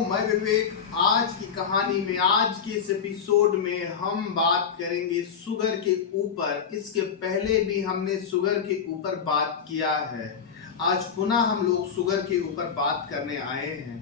मैं विवेक। आज की कहानी में, आज के इस एपिसोड में हम बात करेंगे शुगर के ऊपर। इसके पहले भी हमने शुगर के ऊपर बात किया है। आज पुनः हम लोग शुगर के ऊपर बात करने आए हैं।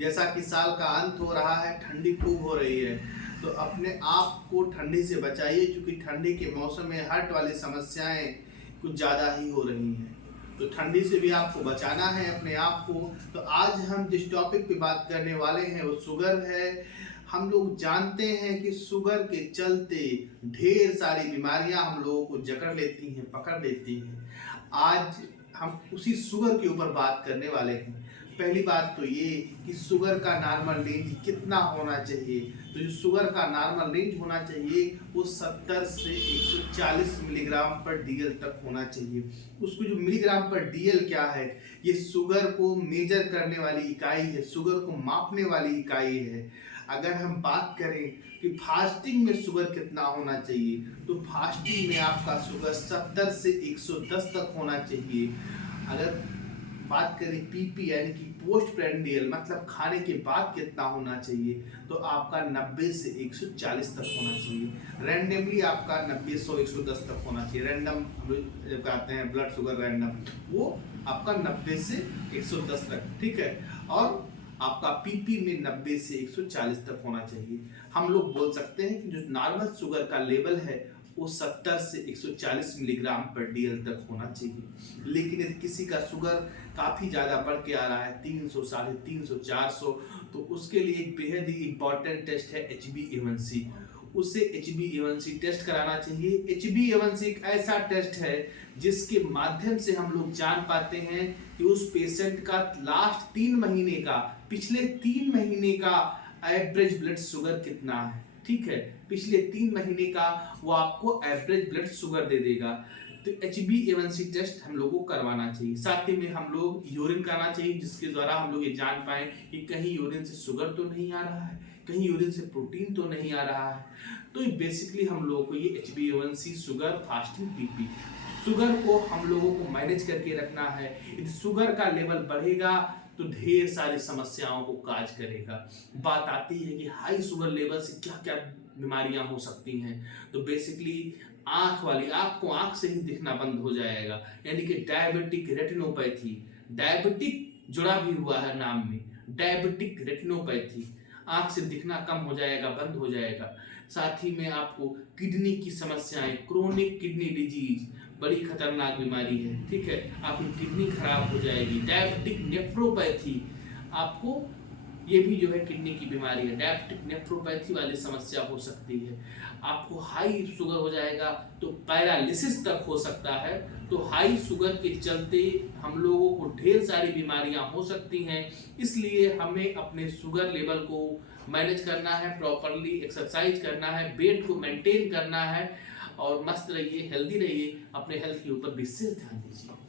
जैसा कि साल का अंत हो रहा है, ठंडी खूब हो रही है, तो अपने आप को ठंडी से बचाइए, क्योंकि ठंडी के मौसम में हार्ट वाली समस्याएं कुछ ज़्यादा ही हो रही हैं। तो ठंडी से भी आपको बचाना है अपने आप को। तो आज हम जिस टॉपिक पे बात करने वाले हैं वो शुगर है। हम लोग जानते हैं कि शुगर के चलते ढेर सारी बीमारियां हम लोगों को जकड़ लेती हैं, पकड़ लेती हैं। आज हम उसी शुगर के ऊपर बात करने वाले हैं। पहली बात तो ये कि शुगर का नॉर्मल रेंज कितना होना चाहिए। तो जो शुगर का नॉर्मल रेंज होना चाहिए वो 70 से 140 मिलीग्राम पर डीएल तक होना चाहिए। उसको जो मिलीग्राम पर डीएल क्या है, ये शुगर को मेजर करने वाली इकाई है, शुगर को मापने वाली इकाई है। अगर हम बात करें कि फास्टिंग में शुगर कितना होना चाहिए, तो फास्टिंग में आपका शुगर 70 से 110 तक होना चाहिए। अगर बात करें पीपी यानी कि पोस्ट प्रेंडियल, मतलब खाने के बाद कितना होना चाहिए, तो आपका 90 से 140 तक होना चाहिए। रैंडमली आपका 90, 100, 110 तक होना चाहिए। रैंडम जब कहते हैं ब्लड शुगर रैंडम, वो आपका 90 से 110 तक, ठीक है। और आपका पीपी में 90 से 140 तक होना चाहिए। हम लोग बोल सकते हैं कि जो नॉर्मल शुगर का लेवल है वो 70 से 140 मिलीग्राम पर डीएल तक होना चाहिए। लेकिन यदि किसी का शुगर काफ़ी ज़्यादा बढ़ के आ रहा है, 300, 350, 400, तो उसके लिए एक बेहद ही इम्पॉर्टेंट टेस्ट है HbA1c। उसे HbA1c टेस्ट कराना चाहिए। HbA1c एक ऐसा टेस्ट है जिसके माध्यम से हम लोग जान पाते हैं कि उस पेशेंट का लास्ट 3 महीने का, पिछले 3 महीने का एवरेज ब्लड शुगर कितना है, ठीक है। पिछले 3 महीने का वो आपको एवरेज ब्लड शुगर दे देगा। तो HbA1c टेस्ट हम लोगों को करवाना चाहिए। साथ ही में हम लोग यूरिन कराना चाहिए, जिसके द्वारा हम लोग ये जान पाए कि कहीं यूरिन से शुगर तो नहीं आ रहा है, कहीं यूरिन से प्रोटीन तो नहीं आ रहा है। तो बेसिकली हम लोगों को ये HbA1c, sugar, fasting, PP, sugar को हम लोगों को मैनेज करके रखना है। यदि शुगर का लेवल बढ़ेगा तो ढेर सारी समस्याओं को काज करेगा। बात आती है कि हाई शुगर लेवल से क्या क्या बीमारियां हो सकती हैं। तो बेसिकली आंख वाली, आपको आंख से ही दिखना बंद हो जाएगा, यानी कि डायबिटिक रेटिनोपैथी। डायबिटिक जुड़ा भी हुआ है नाम में, डायबिटिक रेटिनोपैथी। आंख से दिखना कम हो जाएगा, बंद हो जाएगा। साथ ही में आपको किडनी की समस्याएं, क्रोनिक किडनी डिजीज बड़ी खतरनाक बीमारी है, ठीक है। आपकी किडनी खराब हो जाएगी। डायबिटिक नेफ्रोपैथी, आपको ये भी जो है किडनी की बीमारी है, डायबिटिक नेफ्रोपैथी वाली समस्या हो सकती है। आपको हाई शुगर हो जाएगा तो पैरालिसिस तक हो सकता है। तो हाई शुगर के चलते हम लोगों को ढेर सारी बीमारियां हो सकती हैं। इसलिए हमें अपने शुगर लेवल को मैनेज करना है, प्रॉपरली एक्सरसाइज करना है, वेट को मेंटेन करना है, और मस्त रहिए, हेल्दी रहिए, अपने हेल्थ के ऊपर विशेष ध्यान दीजिए।